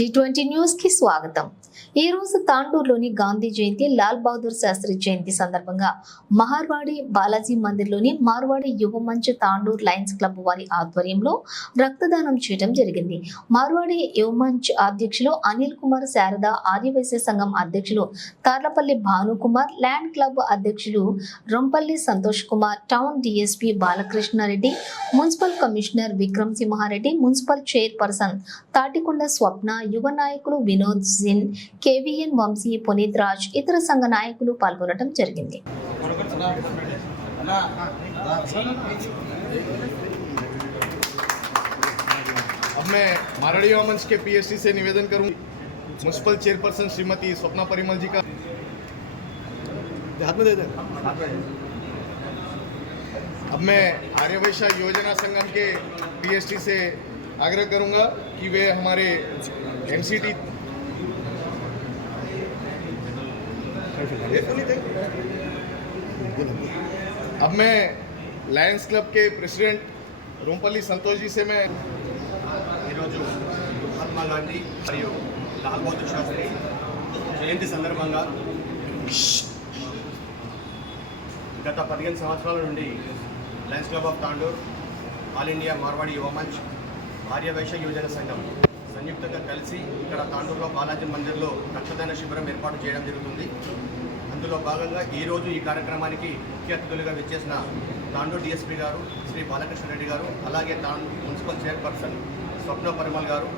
T20 news కి స్వాగతం. ఈ రోజు తాండూరులోని గాంధీ జయంతి, లాల్ బహదూర్ శాస్త్రి జయంతి సందర్భంగా మహార్వాడి బాలాజీ మందిర్లోని మార్వాడి యువ మంచ్ తాండూర్ లయన్స్ క్లబ్ వారి ఆధ్వర్యంలో రక్తదానం చేయడం జరిగింది. మార్వాడి యువ మంచ్ అధ్యక్షులు అనిల్ కుమార్, శారద ఆదివాసీ సంఘం అధ్యక్షులు తార్లపల్లి భానుకుమార్, ల్యాండ్ క్లబ్ అధ్యక్షులు Rompalli Santosh Kumar, town DSP Balakrishnareddy, municipal commissioner Vikram Simhareddy, municipal chairperson Thatikonda Swapna, యువ నాయకులు వినోద్ సిన్, కేవీఎన్ వంశీ, పునీత్ రాజ్, ఇతర సంఘ నాయకులు పాల్గొనడం జరిగింది. अब मैं मारवाड़ी युवा मंच के पीएससी से निवेदन करूं, म्युनिसिपल चेयरपर्सन श्रीमती स्वप्ना परिमल जी का हाथ में दे दें। अब मैं आर्य वैश्य योजना संगम के पीएसटी से आग्रह करूंगा कि वे हमारे एमसीटी अब मैं लायंस क्लब के प्रेसिडेंट रोमपल्ली संतोष जी से मैं महात्मा गांधी మరియు లాల్ బహదూర్ శాస్త్రి జయంతి సందర్భంగా గత 15 సంవత్సరాల నుండి Lions Club of Tandur, all India Marwadi Yuva Manch, Arya Vysya యువజన సంఘం సంయుక్తంగా కలిసి ఇక్కడ తాండూరులో బాలాజీ మందిర్లో రక్తదాన శిబిరం ఏర్పాటు చేయడం జరుగుతుంది. అందులో భాగంగా ఈరోజు ఈ కార్యక్రమానికి ముఖ్య అతిథులుగా విచ్చేసిన తాండూరు డిఎస్పీ గారు శ్రీ బాలకృష్ణారెడ్డి గారు, అలాగే మున్సిపల్ చైర్పర్సన్ స్వప్న పరిమల్ గారు,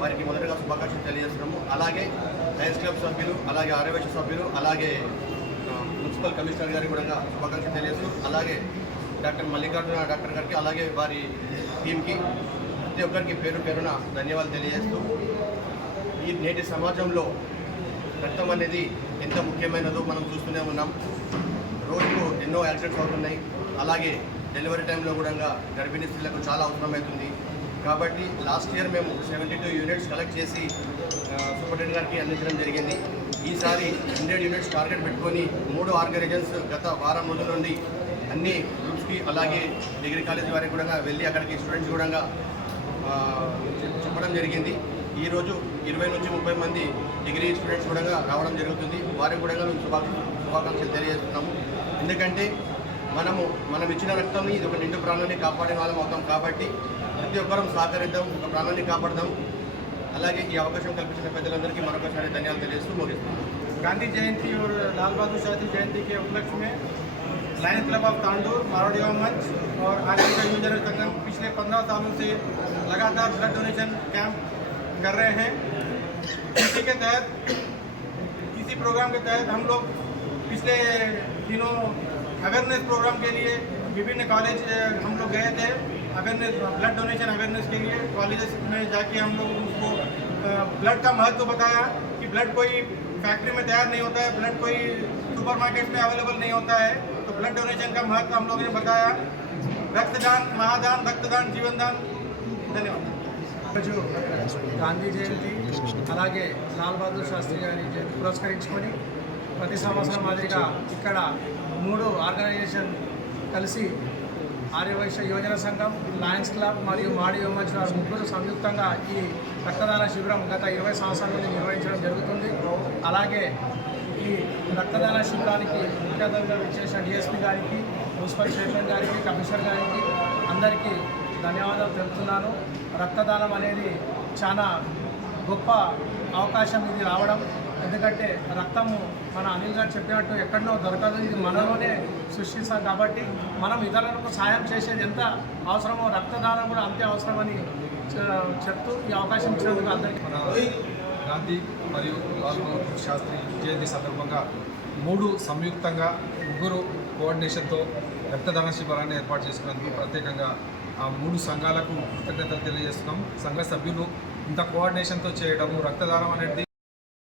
వారికి మొదటగా శుభాకాంక్షలు తెలియజేస్తున్నాము. అలాగే లయన్స్ క్లబ్ సభ్యులు, అలాగే ఆర్యవైశ్య సభ్యులు, అలాగే మున్సిపల్ కమిషనర్ గారికి కూడా శుభాకాంక్షలు తెలియజేస్తూ, అలాగే డాక్టర్ మల్లికార్జున డాక్టర్ గారికి, అలాగే వారి టీంకి ప్రతి ఒక్కరికి పేరు పేరున ధన్యవాదాలు తెలియజేస్తూ, ఈ నేటి సమాజంలో రక్తం అనేది ఎంత ముఖ్యమైనదో మనం చూస్తూనే ఉన్నాం. రోజుకు ఎన్నో యాక్సిడెంట్స్ అవుతున్నాయి. అలాగే డెలివరీ టైంలో కూడా గర్భిణీ స్త్రీలకు చాలా అవసరమవుతుంది. కాబట్టి లాస్ట్ ఇయర్ మేము 72 యూనిట్స్ కలెక్ట్ చేసి సూపరింటెండెంట్ గారికి అందించడం జరిగింది. ఈసారి 100 యూనిట్స్ టార్గెట్ పెట్టుకొని 3 ఆర్గనైజేషన్స్ గత వారం రోజుల నుండి అన్ని గ్రూప్స్కి, అలాగే డిగ్రీ కాలేజీ వారికి కూడా వెళ్ళి అక్కడికి స్టూడెంట్స్ కూడా చెప్పడం జరిగింది. ఈరోజు 20 నుంచి 30 మంది డిగ్రీ స్టూడెంట్స్ కూడా రావడం జరుగుతుంది. వారికి కూడా మేము శుభాకాంక్షలు తెలియజేస్తున్నాము. ఎందుకంటే మనం ఇచ్చిన రక్తంని ఇది ఒక నిండు ప్రాణాన్ని కాపాడే వాళ్ళం అవుతాం. కాబట్టి ప్రతి ఒక్కరం సహకరిద్దాం, ఒక ప్రాణాన్ని కాపాడదాం. అలాగే ఈ అవకాశం కల్పించిన పెద్దలందరికీ మరొకసారి ధన్యవాదాలు తెలియజేస్తూ ముగిస్తున్నాం. गांधी जयंती और लाल बहादुर शास्त्री जयंती के उपलक्ष्य में Lions club of Tandur, Marwari युवा मंच और आर्य युवजन संगम पिछले 15 सालों से लगातार ब्लड डोनेशन कैंप कर रहे हैं। इसी प्रोग्राम के तहत हम लोग पिछले दिनों अवेयरनेस प्रोग्राम के लिए विभिन्न कॉलेज हम लोग गए थे। अवेयरनेस, ब्लड डोनेशन अवेयरनेस के लिए कॉलेजेस में जाके हम लोग उनको ब्लड का महत्व बताया कि ब्लड कोई फैक्ट्री में तैयार नहीं होता है, ब्लड कोई सुपरमार्केट में अवेलेबल नहीं होता है। तो ब्लड डोनेशन का महत्व हम लोगों ने बताया। रक्तदान, महादान, रक्तदान, जीवनदान। धन्यवाद। గాంధీ జయంతి అలాగే లాల్ బహదూర్ శాస్త్రి గారి జయంతి పురస్కరించుకొని ప్రతి సంవత్సరం మాదిరిగా ఇక్కడ 3 ఆర్గనైజేషన్ కలిసి ఆర్యవైశ్య యువజన సంఘం, లయన్స్ క్లబ్ మరియు మాడి యువ మంచ్ ముగ్గురు సంయుక్తంగా ఈ రక్తదాన శిబిరం గత 20 సంవత్సరాల నుండి నిర్వహించడం జరుగుతుంది. అలాగే ఈ రక్తదాన శిబిరానికి ముఖ్య అతిథిగా విచ్చేసిన డిఎస్పీ గారికి, మున్సిపల్ చైర్మన్ గారికి, కమిషనర్ గారికి అందరికీ ధన్యవాదాలు తెలుపుతున్నాను. రక్తదానం అనేది చాలా గొప్ప అవకాశం ఇది రావడం. ఎందుకంటే రక్తము మన అనిల్ గారు చెప్పినట్టు ఎక్కడనో దొరకదు, ఇది మనలోనే సృష్టిస్తాం. కాబట్టి మనం ఇతరులకు సాయం చేసేది ఎంత అవసరమో రక్తదానం కూడా అంతే అవసరమని చెప్తూ ఈ అవకాశం ఇచ్చినందుకు అందరికీ గాంధీ మరియు లాల్ బహదూర్ శాస్త్రి జయంతి సందర్భంగా 3 సంయుక్తంగా 3 కోఆర్డినేషన్తో రక్తదాన శిబిరాన్ని ఏర్పాటు చేసుకున్నందుకు ప్రత్యేకంగా ఆ 3 సంఘాలకు కృతజ్ఞతలు తెలియజేస్తున్నాం. సంఘ సభ్యులు ఇంత కోఆర్డినేషన్తో చేయడము, రక్తదానం అనేది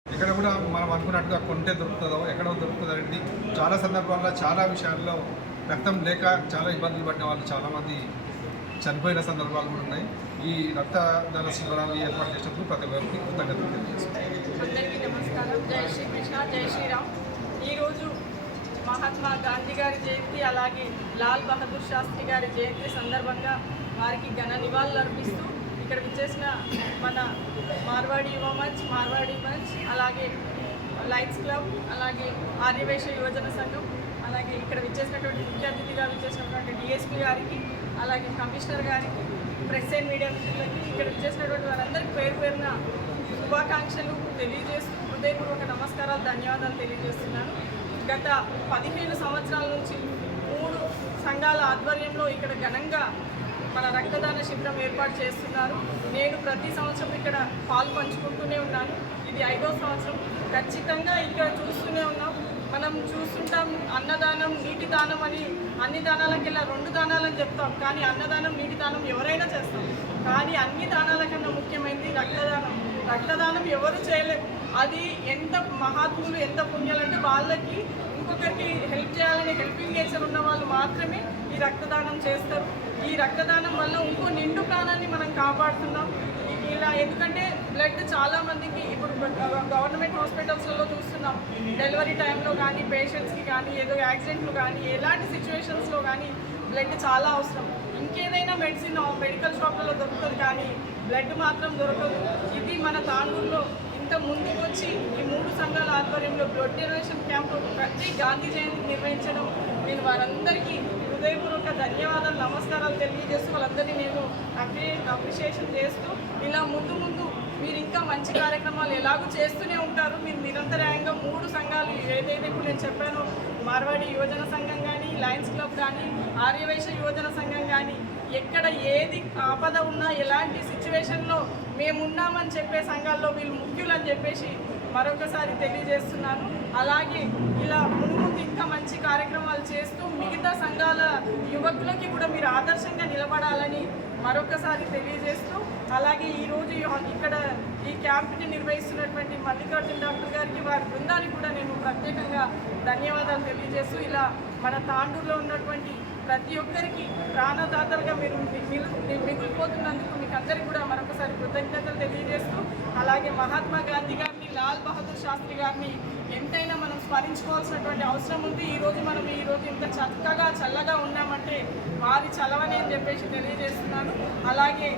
ఇక్కడ కూడా మనం అనుకున్నట్టుగా కొంటే దొరుకుతుందో ఎక్కడో దొరుకుతుంది అనేది చాలా సందర్భాల్లో చాలా విషయాల్లో రక్తం లేక చాలా ఇబ్బందులు పడిన వాళ్ళు చాలామంది చనిపోయిన సందర్భాలు కూడా ఉన్నాయి. ఈ రక్తదాన శిబిరాన్ని ఏర్పాటు చేసినందుకు ప్రతి ఒక్కరికి కృతజ్ఞతలు తెలియజేస్తున్నాం. అందరికీ నమస్కారం. జై శ్రీ కృష్ణ, జై శ్రీరామ్. ఈరోజు మహాత్మా గాంధీ గారి జయంతి, అలాగే లాల్ బహదూర్ శాస్త్రి గారి జయంతి సందర్భంగా వారికి ఘన నివాళులు అర్పిస్తూ ఇక్కడ విచ్చేసిన మన మార్వాడి యువ మంచ్, మార్వాడి మంచ్, అలాగే లైట్స్ క్లబ్, అలాగే ఆర్యవైశ్య యువజన సంఘం, అలాగే ఇక్కడ విచ్చేసినటువంటి ముఖ్య అతిథిగా విచ్చేసినటువంటి డిఎస్పీ గారికి, అలాగే కమిషనర్ గారికి, ప్రెస్ అండ్ మీడియా మిత్రులకి, ఇక్కడ విచ్చేసినటువంటి వారందరికీ పేరు పేరున శుభాకాంక్షలు తెలియజేస్తూ హృదయపూర్వక నమస్కారాలు, ధన్యవాదాలు తెలియజేస్తున్నాను. గత 15 సంవత్సరాల నుంచి 3 సంఘాల ఆధ్వర్యంలో ఇక్కడ ఘనంగా మన రక్తదాన శిబిరం ఏర్పాటు చేస్తున్నారు. నేను ప్రతి సంవత్సరం ఇక్కడ పాలు పంచుకుంటూనే ఉన్నాను. ఇది 5వ సంవత్సరం. ఖచ్చితంగా ఇక్కడ చూస్తూనే ఉన్నాం. మనం చూస్తుంటాం అన్నదానం, నీటి దానం అని. అన్ని దానాలకెళ్ళా 2 దానాలని చెప్తాం, కానీ అన్నదానం, నీటి దానం ఎవరైనా చేస్తాం. కానీ అన్ని దానాల కన్నా ముఖ్యమైనది రక్తదానం. రక్తదానం ఎవరు చేయలేరు. అది ఎంత మహాత్ములు, ఎంత పుణ్యాలంటే వాళ్ళకి ఇంకొకరికి హెల్ప్ చేయాలని హెల్పింగ్ నేచర్ ఉన్న వాళ్ళు మాత్రమే ఈ రక్తదానం చేస్తారు. ఈ రక్తదానం వల్ల ఇంకో నిండు ప్రాణాన్ని మనం కాపాడుతున్నాం. ఇలా ఎందుకంటే బ్లడ్ చాలామందికి ఇప్పుడు గవర్నమెంట్ హాస్పిటల్స్లో చూస్తున్నాం, డెలివరీ టైంలో కానీ, పేషెంట్స్కి కానీ, ఏదో యాక్సిడెంట్లు కానీ, ఎలాంటి సిచ్యువేషన్స్లో కానీ బ్లడ్ చాలా అవసరం. ఇంకేదైనా మెడిసిన్ మెడికల్ షాప్లలో దొరుకుతుంది, కానీ బ్లడ్ మాత్రం దొరకదు. ఇది మన తాండూరులో ఇంత ముందుకు వచ్చి ఈ 3 సంఘాల ఆధ్వర్యంలో బ్లడ్ డొనేషన్ క్యాంపు ప్రతి గాంధీ జయంతి నిర్వహించడం, నేను వారందరికీ హృదయపూర్వక ధన్యవాదాలు, నమస్కారాలు తెలియజేస్తూ వాళ్ళందరినీ నేను అప్రిషియేషన్ చేస్తూ, ఇలా ముందు ముందు మీరు ఇంకా మంచి కార్యక్రమాలు ఎలాగూ చేస్తూనే ఉంటారు. మీరు నిరంతరాయంగా 3 సంఘాలు ఏదైతే ఇప్పుడు నేను చెప్పానో, మార్వాడి యువజన సంఘం కానీ, లయన్స్ క్లబ్ కానీ, ఆర్యవైశ్య యువజన సంఘం కానీ, ఎక్కడ ఏది ఆపద ఉన్నా, ఎలాంటి సిచ్యువేషన్లో మేమున్నామని చెప్పే సంఘాల్లో వీళ్ళు ముఖ్యులని చెప్పేసి మరొకసారి తెలియజేస్తున్నాను. అలాగే ఇలా ముందు ఇంకా మంచి కార్యక్రమాలు చేస్తూ మిగతా సంఘాల యువకులకి కూడా మీరు ఆదర్శంగా నిలబడాలని మరొకసారి తెలియజేస్తూ, అలాగే ఈరోజు ఇక్కడ ఈ క్యాంప్ని నిర్వహిస్తున్నటువంటి మల్లికార్జున డాక్టర్ గారికి, వారి బృందానికి కూడా నేను ప్రత్యేకంగా ధన్యవాదాలు తెలియజేస్తూ, ఇలా మన తాండూరులో ఉన్నటువంటి ప్రతి ఒక్కరికి ప్రాణదాతలుగా మీరు మిగిలిపోతున్నందుకు మీకు అందరికీ కూడా మరొకసారి కృతజ్ఞతలు తెలియజేస్తూ, అలాగే మహాత్మా గాంధీ గారిని, లాల్ బహదూర్ శాస్త్రి గారిని ఎంతైనా మనం స్మరించుకోవాల్సినటువంటి అవసరం ఉంది. ఈరోజు ఇంత చక్కగా చల్లగా ఉన్నామంటే వారి చలవని అని చెప్పేసి తెలియజేస్తున్నాను. అలాగే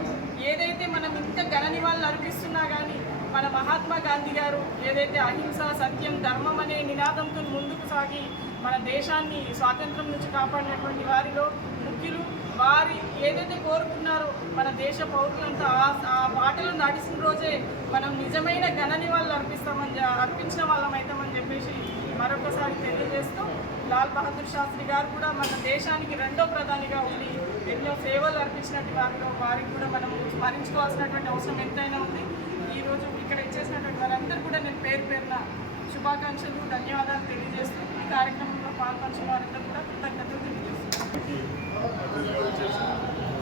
ఏదైతే మనం ఇంత ఘన నివాళులు అర్పిస్తున్నా కానీ మన మహాత్మా గాంధీ గారు ఏదైతే అహింస, సత్యం, ధర్మం అనే నినాదంతో ముందుకు సాగి మన దేశాన్ని స్వాతంత్రం నుంచి కాపాడినటువంటి వారిలో ముఖ్యులు. వారి ఏదైతే కోరుకున్నారో మన దేశ పౌరులంతా ఆ బాటలో నడిచిన రోజే మనం నిజమైన ఘన నివాళులు అర్పించిన వాళ్ళం అవుతామని చెప్పేసి మరొకసారి తెలియజేస్తూ, లాల్ బహదూర్ శాస్త్రి గారు కూడా మన దేశానికి 2వ ప్రధానిగా ఉండి ఎన్నో సేవలు అర్పించినట్టు వారికి కూడా మనం స్మరించుకోవాల్సినటువంటి అవసరం ఎంతైనా ఉంది. ఈరోజు ఇక్కడ ఇచ్చేసినటువంటి వారందరూ కూడా నేను పేరు పేరున శుభాకాంక్షలు, ధన్యవాదాలు తెలియజేస్తూ ఈ కార్యక్రమంలో పాల్పంచిన వారందరూ కూడా కృతజ్ఞతలు తెలియజేస్తున్నాను.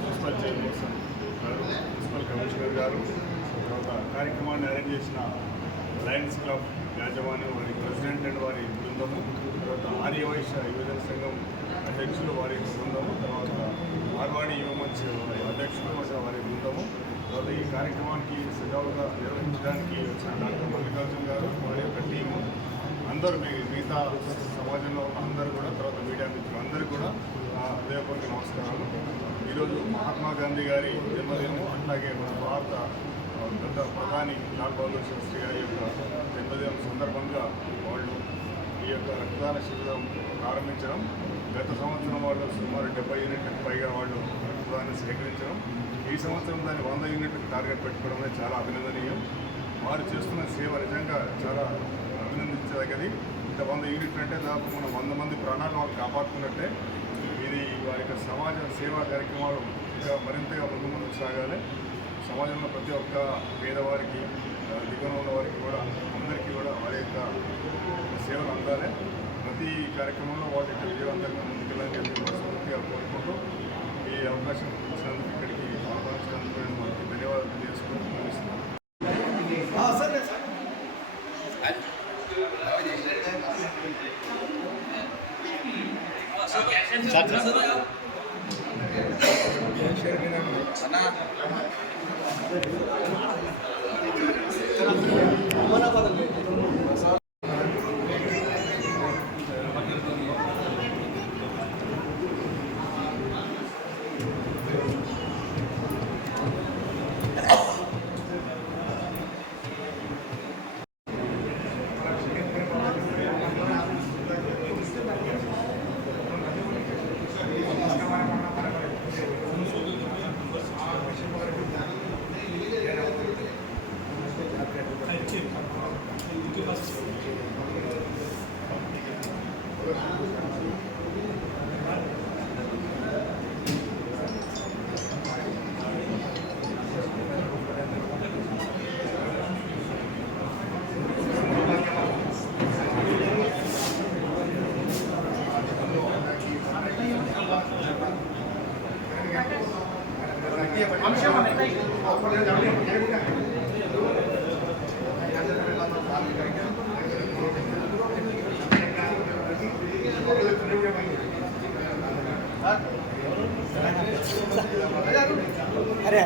మున్సిపల్ చైర్పర్సన్ గారు, మున్సిపల్ కమిషనర్ గారు, తర్వాత కార్యక్రమాన్ని అరేంజ్ చేసిన లయన్స్ క్లబ్ యాజమాన్యం, వారి ప్రెసిడెంట్ అండ్ వారి బృందము, తర్వాత ఆర్యవైశ్య యువజన సంఘం అధ్యక్షులు వారి బృందము, తర్వాత మార్వాడి యువ మంచ్ వారి అధ్యక్షులు వారి బృందము, తర్వాత ఈ కార్యక్రమానికి సజావుగా నిర్వహించడానికి వచ్చిన డాక్టర్ మల్లికార్జున గారు, వారి యొక్క టీము, అందరూ మిగతా సమాజంలో ఉన్న అందరూ కూడా, తర్వాత మీడియా మిత్రులు అందరూ కూడా హృదయపూర్వక నమస్కారాలు. ఈరోజు మహాత్మా గాంధీ గారి జన్మదినము, అట్లాగే మన భారత పెద్ద ప్రధాని లాల్ బహదూర్ శాస్త్రి గారి యొక్క జన్మదినం సందర్భంగా వాళ్ళు ఈ యొక్క రక్తదాన శిబిరం ప్రారంభించడం, గత సంవత్సరం వాళ్ళు సుమారు 70 యూనిట్లకు పైగా వాళ్ళు రక్తదాన్ని సేకరించడం, ఈ సంవత్సరం దాన్ని 100 యూనిట్లకు టార్గెట్ పెట్టుకోవడం అనేది చాలా అభినందనీయం. వారు చేస్తున్న సేవ నిజంగా చాలా అభినందించదగ్గది. ఇంకా 100 యూనిట్లు అంటే దాదాపు మనం 100 మంది ప్రాణాలను వాళ్ళు కాపాడుతున్నట్టే. ఇది వారి యొక్క సమాజ సేవా కార్యక్రమాలు ఇంకా మరింతగా ముందు సాగాలి. సమాజంలో ప్రతి ఒక్క పేదవారికి, దిగువన ఉన్న వారికి కూడా, అందరికీ కూడా వారి యొక్క సేవలు అందాలి. ప్రతి కార్యక్రమంలో వాటి యొక్క విజయవంతంగా ముందుకెళ్ళాలని చెప్పి మనస్ఫూర్తిగా కోరుకుంటూ ఈ అవకాశం ఇచ్చినందుకు, ఇక్కడికి ఆహ్వానించినందుకు నేను వారికి ధన్యవాదాలు తెలియజేసుకుంటూ ముగిస్తున్నాను. अरे